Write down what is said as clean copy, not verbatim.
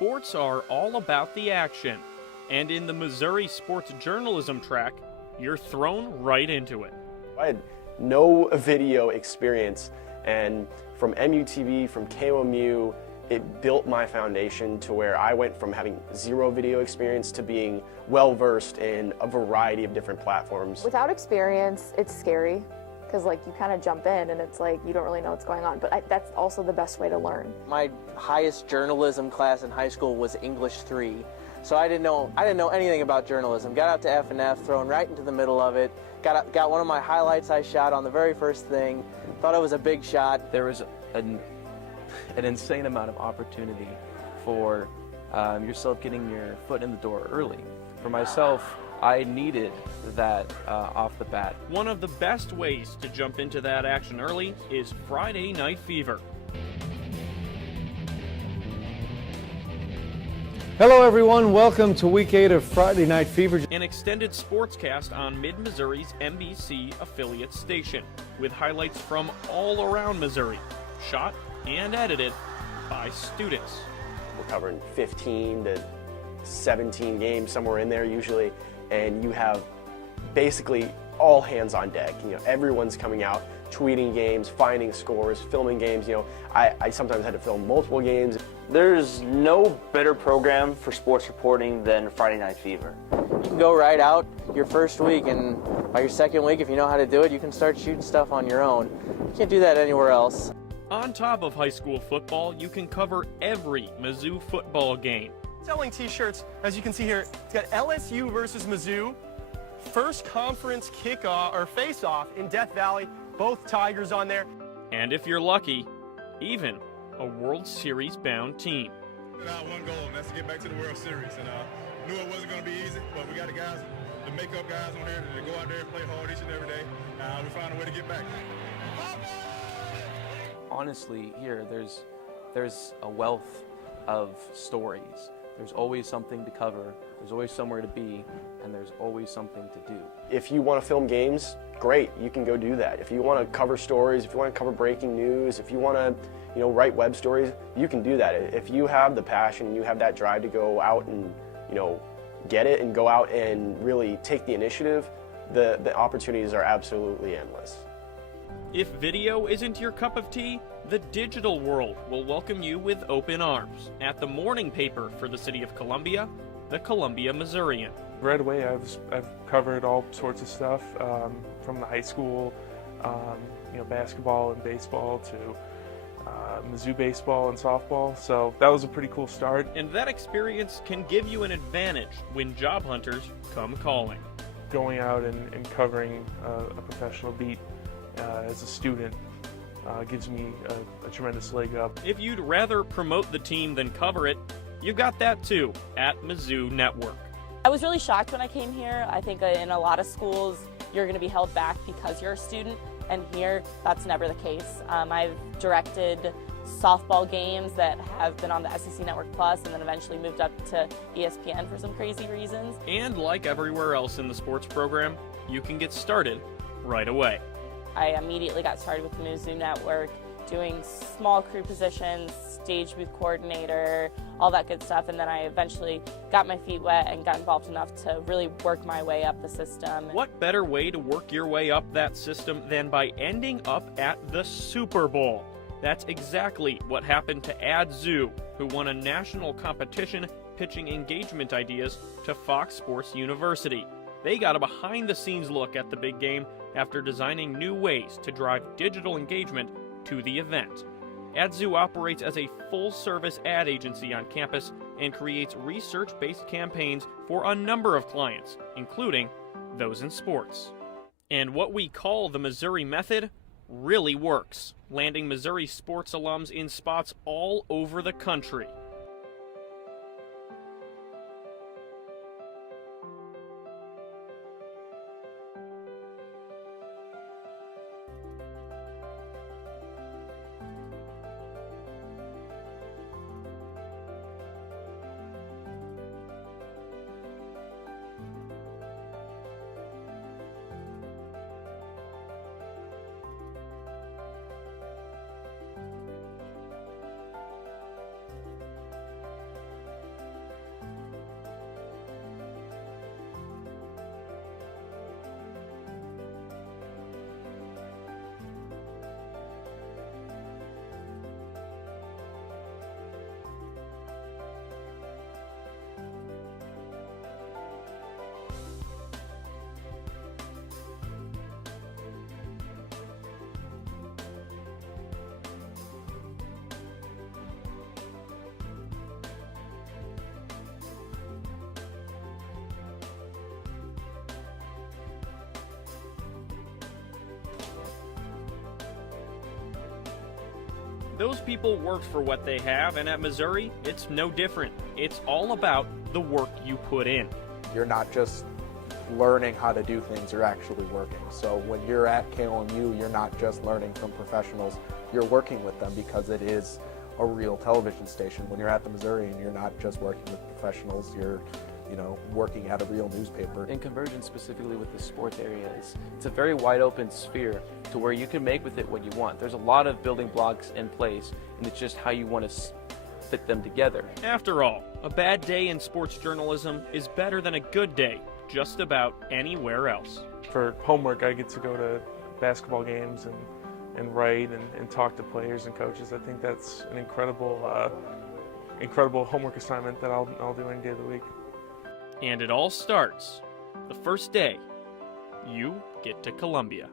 Sports are all about the action, and in the Missouri sports journalism track, you're thrown right into it. I had no video experience, and from MUTV, from KOMU, it built my foundation to where I went from having zero video experience to being well-versed in a variety of different platforms. Without experience, it's scary, because like you kind of jump in and it's like you don't really know what's going on, but that's also the best way to learn. My highest journalism class in high school was English 3, so I didn't know anything about journalism. Got out to F&F, thrown right into the middle of it, got one of my highlights I shot on the very first thing, thought it was a big shot. There was an insane amount of opportunity for yourself getting your foot in the door early. For myself, I needed that off the bat. One of the best ways to jump into that action early is Friday Night Fever. Hello everyone, welcome to week 8 of Friday Night Fever. An extended sportscast on Mid-Missouri's NBC affiliate station, with highlights from all around Missouri, shot and edited by students. We're covering 15 to 17 games, somewhere in there usually, and you have basically all hands on deck. You know, everyone's coming out, tweeting games, finding scores, filming games. You know, I sometimes had to film multiple games. There's no better program for sports reporting than Friday Night Fever. You can go right out your first week, and by your second week, if you know how to do it, you can start shooting stuff on your own. You can't do that anywhere else. On top of high school football, you can cover every Mizzou football game. Selling t-shirts, as you can see here, it's got LSU versus Mizzou, first conference kickoff or face-off in Death Valley, both Tigers on there. And if you're lucky, even a World Series bound team. One goal, and that's to get back to the World Series. And knew it wasn't going to be easy, but we got the guys, the makeup guys on here that go out there and play hard each and every day. We found a way to get back. Honestly, here there's a wealth of stories. There's always something to cover, there's always somewhere to be, and there's always something to do. If you want to film games, great, you can go do that. If you want to cover stories, if you want to cover breaking news, if you want to, write web stories, you can do that. If you have the passion and you have that drive to go out and, get it and go out and really take the initiative, the opportunities are absolutely endless. If video isn't your cup of tea, the digital world will welcome you with open arms at the morning paper for the city of Columbia, the Columbia Missourian. Right away, I've covered all sorts of stuff from the high school, basketball and baseball to Mizzou baseball and softball. So that was a pretty cool start. And that experience can give you an advantage when job hunters come calling. Going out and covering a professional beat as a student gives me a tremendous leg up. If you'd rather promote the team than cover it, you got that too at Mizzou Network. I was really shocked when I came here. I think in a lot of schools you're going to be held back because you're a student, and here that's never the case. I've directed softball games that have been on the SEC Network Plus and then eventually moved up to ESPN for some crazy reasons. And like everywhere else in the sports program, you can get started right away. I immediately got started with the Mizzou Network, doing small crew positions, stage booth coordinator, all that good stuff, and then I eventually got my feet wet and got involved enough to really work my way up the system. What better way to work your way up that system than by ending up at the Super Bowl? That's exactly what happened to Adzoo, who won a national competition pitching engagement ideas to Fox Sports University. They got a behind-the-scenes look at the big game after designing new ways to drive digital engagement to the event. Adzoo operates as a full-service ad agency on campus and creates research-based campaigns for a number of clients, including those in sports. And what we call the Missouri Method really works, landing Missouri sports alums in spots all over the country. Those people worked for what they have, and at Missouri, it's no different. It's all about the work you put in. You're not just learning how to do things, you're actually working. So when you're at KOMU, you're not just learning from professionals, you're working with them because it is a real television station. When you're at the Missourian, you're not just working with professionals, you're working at a real newspaper. In convergence, specifically with the sports areas, it's a very wide open sphere to where you can make with it what you want. There's a lot of building blocks in place, and it's just how you want to fit them together. After all, a bad day in sports journalism is better than a good day just about anywhere else. For homework, I get to go to basketball games and write and talk to players and coaches. I think that's an incredible homework assignment that I'll do any day of the week. And it all starts the first day you get to Columbia.